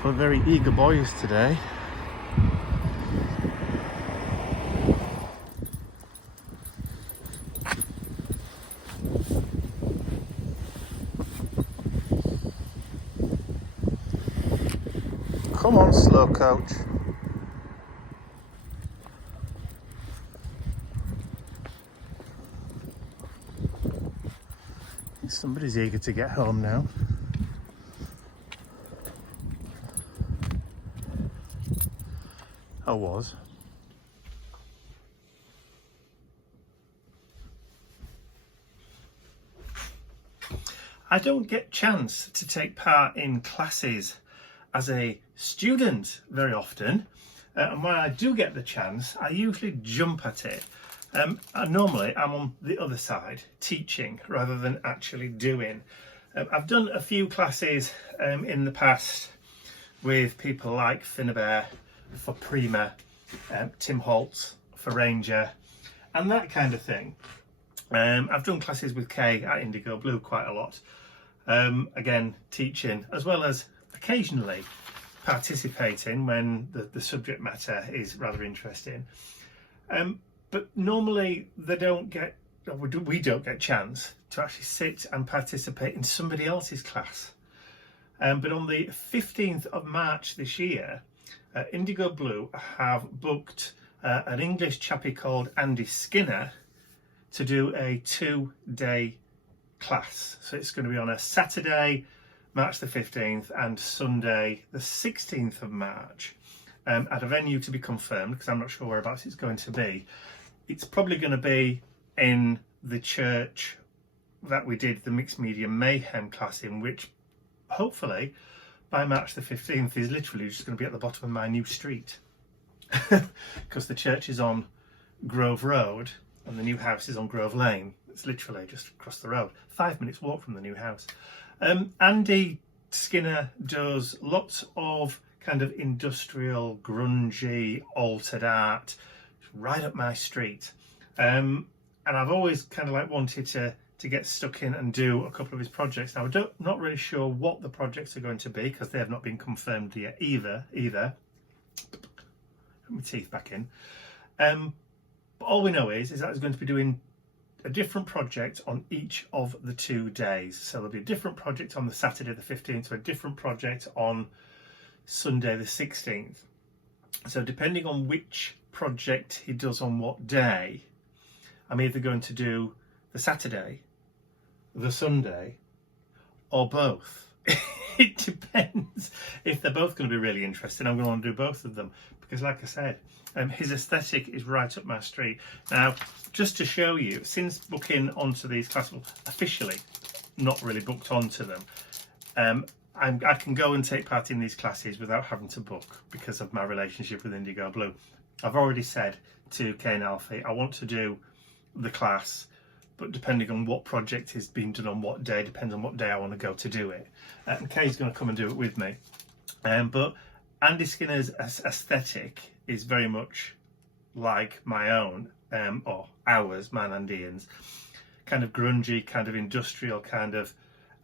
couple of very eager boys today. Come on, slow coach. Somebody's eager to get home now. I was. I don't get chance to take part in classes as a student very often, and when I do get the chance, I usually jump at it. And normally I'm on the other side, teaching rather than actually doing. I've done a few classes in the past with people like Finnabear for Prima, Tim Holtz for Ranger, and that kind of thing. I've done classes with Kay at Indigo Blue quite a lot. Again, teaching, as well as occasionally participating when the subject matter is rather interesting. But normally we don't get a chance to actually sit and participate in somebody else's class. But on the 15th of March this year, Indigo Blue have booked an English chappie called Andy Skinner to do a 2-day class. So it's going to be on a Saturday, March the 15th, and Sunday the 16th of March, at a venue to be confirmed, because I'm not sure whereabouts it's going to be. It's probably going to be in the church that we did the Mixed Media Mayhem class in, which hopefully by March the 15th is literally just going to be at the bottom of my new street, because the church is on Grove Road and the new house is on Grove Lane. It's literally just across the road, 5 minutes walk from the new house. Andy Skinner does lots of kind of industrial, grungy, altered art, right up my street. And I've always kind of like wanted to get stuck in and do a couple of his projects. Now, not really sure what the projects are going to be, because they have not been confirmed yet either. Put my teeth back in. But all we know is that he's going to be doing a different project on each of the 2 days. So there'll be a different project on the Saturday the 15th, so a different project on Sunday the 16th. So depending on which project he does on what day, I'm either going to do the Saturday, the Sunday, or both. It depends. If they're both going to be really interesting, I'm going to want to do both of them, because like I said, his aesthetic is right up my street. Now, just to show you, since booking onto these classes, officially not really booked onto them, I can go and take part in these classes without having to book, because of my relationship with Indigo Blue. I've already said to Kay and Alfie, I want to do the class, but depending on what project is being done on what day, depends on what day I want to go to do it. And Kay's going to come and do it with me. But Andy Skinner's aesthetic is very much like my own, or ours, man and Ian's, kind of grungy, kind of industrial, kind of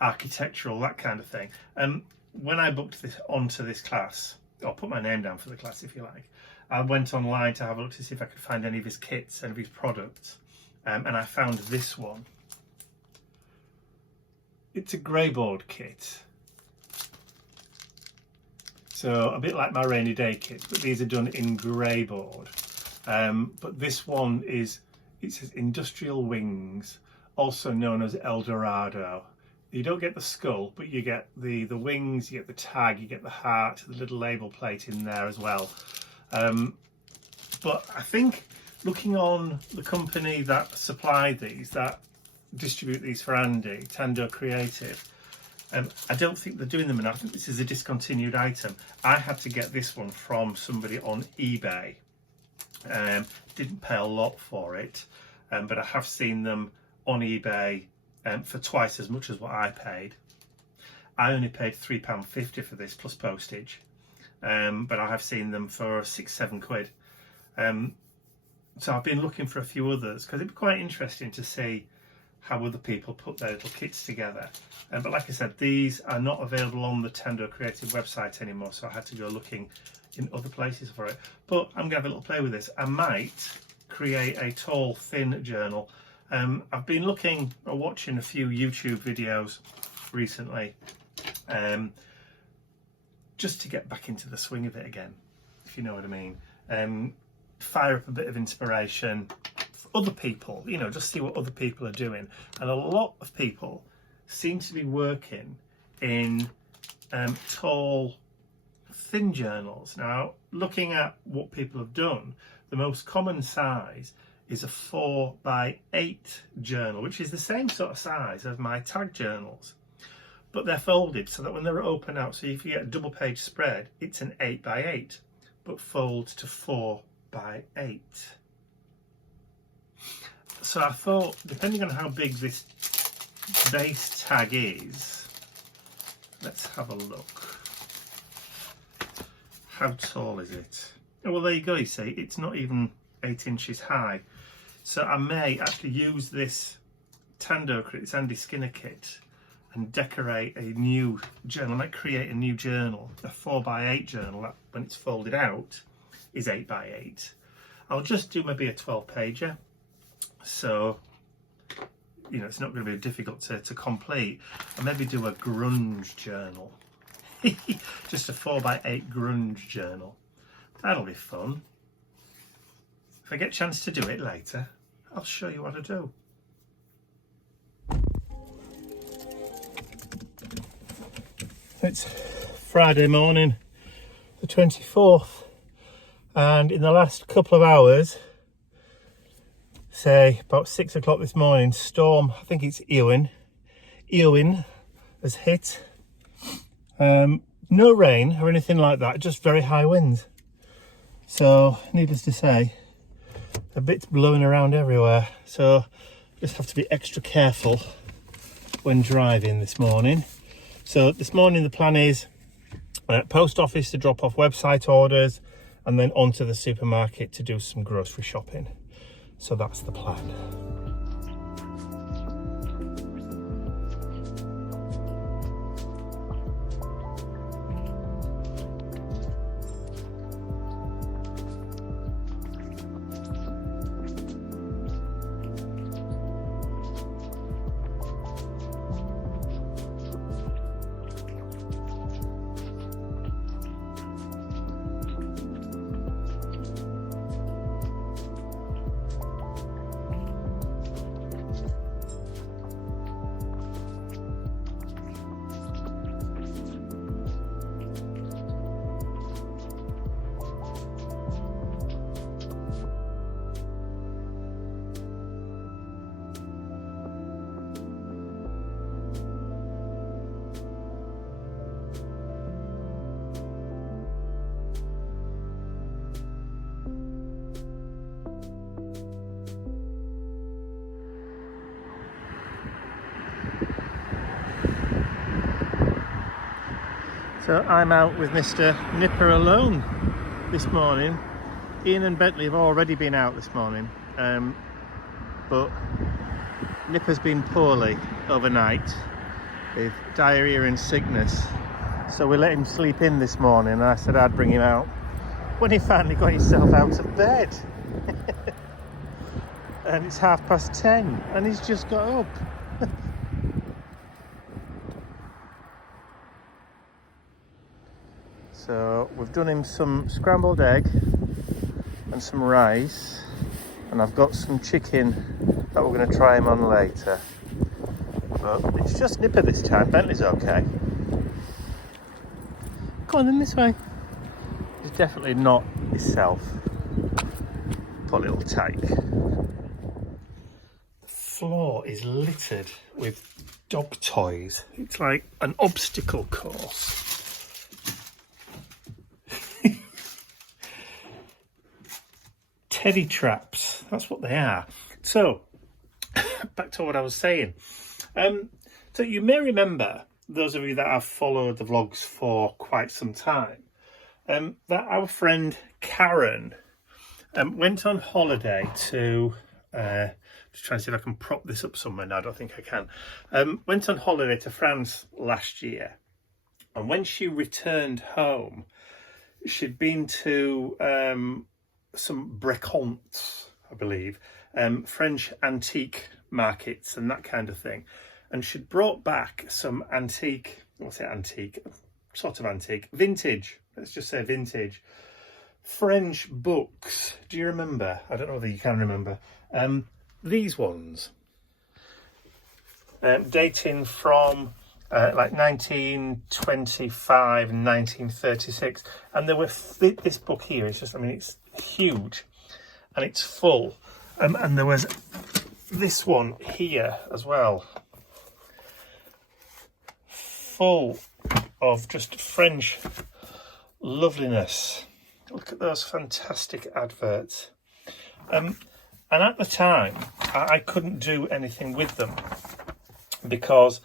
architectural, that kind of thing. When I booked this onto this class, or put my name down for the class if you like, I went online to have a look to see if I could find any of his kits, any of his products, and I found this one. It's a greyboard kit. So a bit like my rainy day kits, but these are done in greyboard. But this one it says Industrial Wings, also known as El Dorado. You don't get the skull, but you get the wings, you get the tag, you get the heart, the little label plate in there as well. But I think, looking on the company that supply these, that distribute these for Andy, Tando Creative, I don't think they're doing them enough. I think this is a discontinued item. I had to get this one from somebody on eBay. Didn't pay a lot for it, but I have seen them on eBay for twice as much as what I paid. I only paid £3.50 for this plus postage, but I have seen them for £6-7. So I've been looking for a few others, because it'd be quite interesting to see how other people put their little kits together. But like I said, these are not available on the Tendo Creative website anymore, so I had to go looking in other places for it. But I'm gonna have a little play with this. I might create a tall, thin journal. I've been looking or watching a few YouTube videos recently, just to get back into the swing of it again, if you know what I mean. Fire up a bit of inspiration for other people, you know, just see what other people are doing. And a lot of people seem to be working in tall, thin journals. Now, looking at what people have done, the most common size is a 4x8 journal, which is the same sort of size as my tag journals, but they're folded so that when they're open out, so if you get a double page spread, it's an 8x8, but folds to 4x8. So I thought, depending on how big this base tag is, let's have a look. How tall is it? Oh, well, there you go, you see, it's not even 8 inches high. So I may actually use this Tendo, it's Andy Skinner kit, and decorate a new journal. I might create a new journal, a 4x8 journal that when it's folded out is 8x8. I'll just do maybe a 12 pager, so you know it's not going to be difficult to complete. I'll maybe do a grunge journal. Just a 4x8 grunge journal. That'll be fun. If I get a chance to do it later, I'll show you what to do. It's Friday morning, the 24th, and in the last couple of hours, say about 6 o'clock this morning, storm, I think it's Eowyn has hit. No rain or anything like that, just very high winds. So, needless to say, a bit blowing around everywhere. So, just have to be extra careful when driving this morning. So, this morning the plan is post office to drop off website orders and then onto the supermarket to do some grocery shopping. So, that's the plan. So I'm out with Mr. Nipper alone this morning. Ian and Bentley have already been out this morning, but Nipper's been poorly overnight with diarrhea and sickness. So we let him sleep in this morning and I said I'd bring him out when he finally got himself out of bed. And it's 10:30 and he's just got up. So we've done him some scrambled egg and some rice, and I've got some chicken that we're going to try him on later. But it's just Nipper this time. Bentley's okay. Come on then, this way. He's definitely not himself. Poor little tyke. The floor is littered with dog toys. It's like an obstacle course. Teddy traps, that's what they are. So, back to what I was saying. So you may remember, those of you that have followed the vlogs for quite some time, that our friend Karen went on holiday to Just trying to see if I can prop this up somewhere. No, I don't think I can. Went on holiday to France last year, and when she returned home, she'd been to some bricants, I believe, French antique markets and that kind of thing. And she'd brought back some antique, what's it, antique? Sort of antique, vintage, let's just say vintage, French books. Do you remember? I don't know whether you can remember. These ones. Dating from like 1925 and 1936. And there were this book here, it's just, I mean, it's huge and it's full. And there was this one here as well, full of just French loveliness. Look at those fantastic adverts. And at the time, I couldn't do anything with them because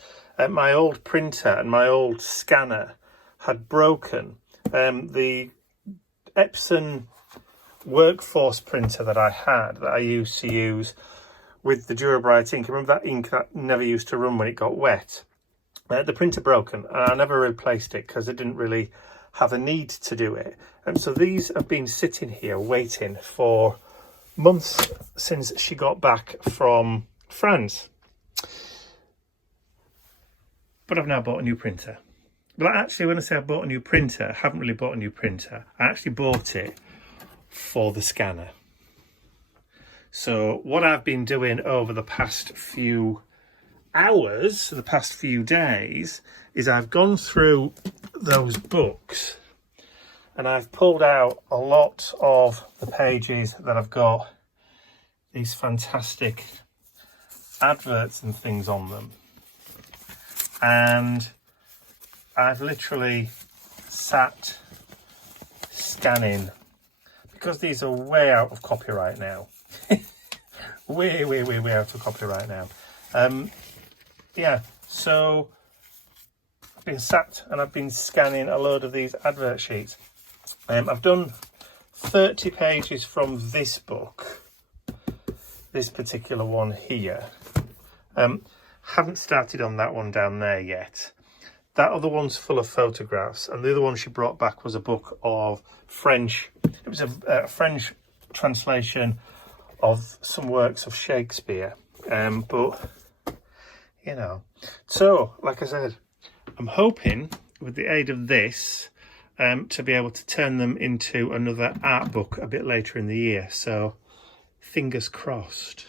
my old printer and my old scanner had broken. The Epson workforce printer that I used to use with the Durabright ink. Remember that ink that never used to run when it got wet? The printer broken, and I never replaced it because I didn't really have a need to do it. And so these have been sitting here waiting for months since she got back from France. But I've now bought a new printer. But actually, when I say I bought a new printer, I haven't really bought a new printer. I actually bought it for the scanner. So what I've been doing over the past few hours, the past few days, is I've gone through those books and I've pulled out a lot of the pages that have got these fantastic adverts and things on them, and I've literally sat scanning because these are way out of copyright now. way out of copyright now. Yeah, so I've been sat and I've been scanning a load of these advert sheets. I've done 30 pages from this book, this particular one here. Haven't started on that one down there yet. That other one's full of photographs, and the other one she brought back was a book of French. It was a French translation of some works of Shakespeare. But you know, so like I said, I'm hoping with the aid of this to be able to turn them into another art book a bit later in the year. So fingers crossed.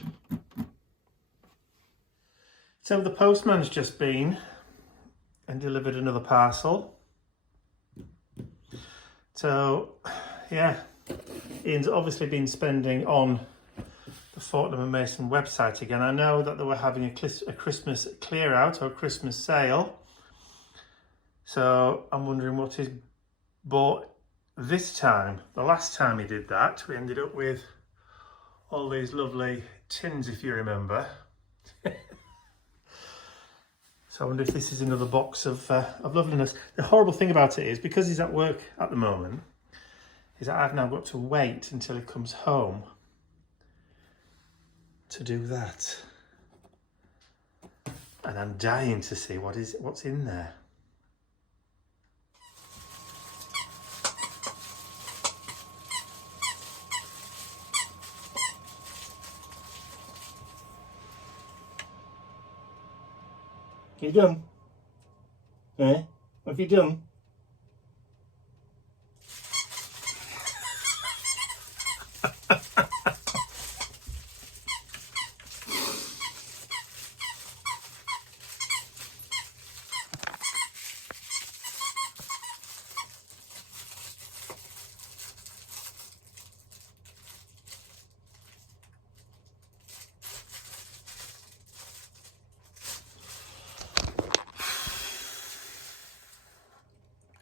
So the postman's just been and delivered another parcel. So yeah, Ian's obviously been spending on the Fortnum and Mason website again. I know that they were having a Christmas clear out or a Christmas sale. So I'm wondering what he's bought this time. The last time he did that, we ended up with all these lovely tins, if you remember. So I wonder if this is another box of loveliness. The horrible thing about it is, because he's at work at the moment, is that I've now got to wait until he comes home to do that. And I'm dying to see what's in there. You done? Eh? What have you done?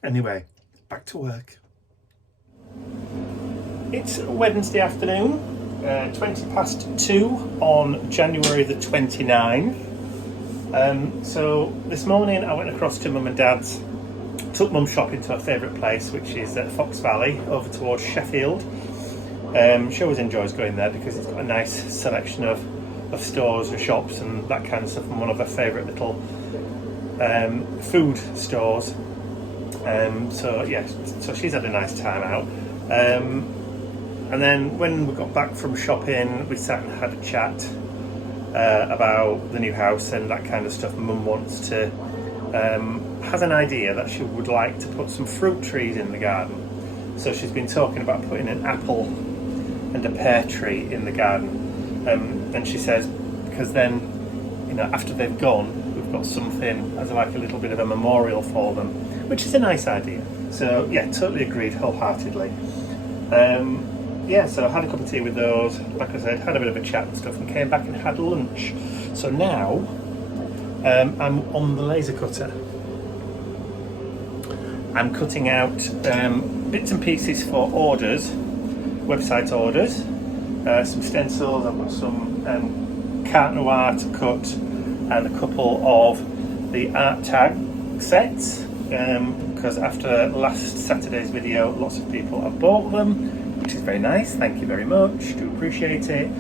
Anyway, back to work. It's Wednesday afternoon, 2:20 on January the 29th. So this morning I went across to Mum and Dad's, took Mum shopping to her favourite place, which is at Fox Valley, over towards Sheffield. She always enjoys going there because it's got a nice selection of stores and shops and that kind of stuff, and one of her favourite little food stores. So yeah, so she's had a nice time out. And then when we got back from shopping, we sat and had a chat about the new house and that kind of stuff. Mum wants to, has an idea that she would like to put some fruit trees in the garden. So she's been talking about putting an apple and a pear tree in the garden. And she says, because then, you know, after they've gone, we've got something as like a little bit of a memorial for them, which is a nice idea. So yeah, totally agreed wholeheartedly. Yeah, so I had a cup of tea with those, like I said, had a bit of a chat and stuff, and came back and had lunch. So now I'm on the laser cutter. I'm cutting out bits and pieces for orders, website orders, some stencils. I've got some carte noir to cut, and a couple of the art tag sets, because after last Saturday's video, lots of people have bought them, which is very nice. Thank you very much, do appreciate it.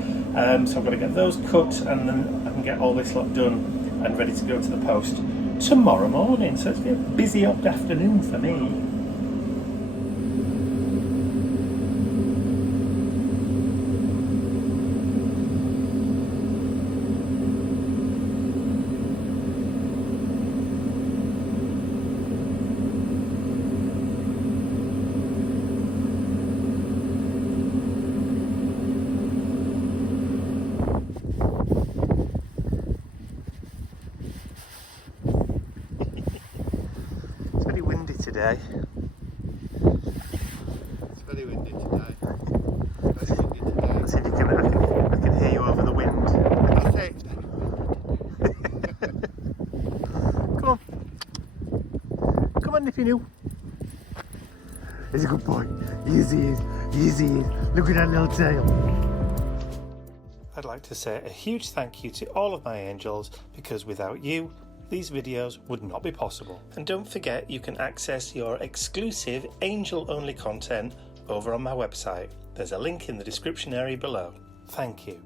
So I've got to get those cut, and then I can get all this lot done and ready to go to the post tomorrow morning. So it's been a busy up afternoon for me. Today. It's very windy today. Very windy today. I said I can hear you over the wind. That's it. Come on. Come on, Nippy New. He's a good boy. Yes, he is. Yes, he is. Look at that little tail. I'd like to say a huge thank you to all of my angels, because without you, these videos would not be possible. And don't forget, you can access your exclusive angel-only content over on my website. There's a link in the description area below. Thank you.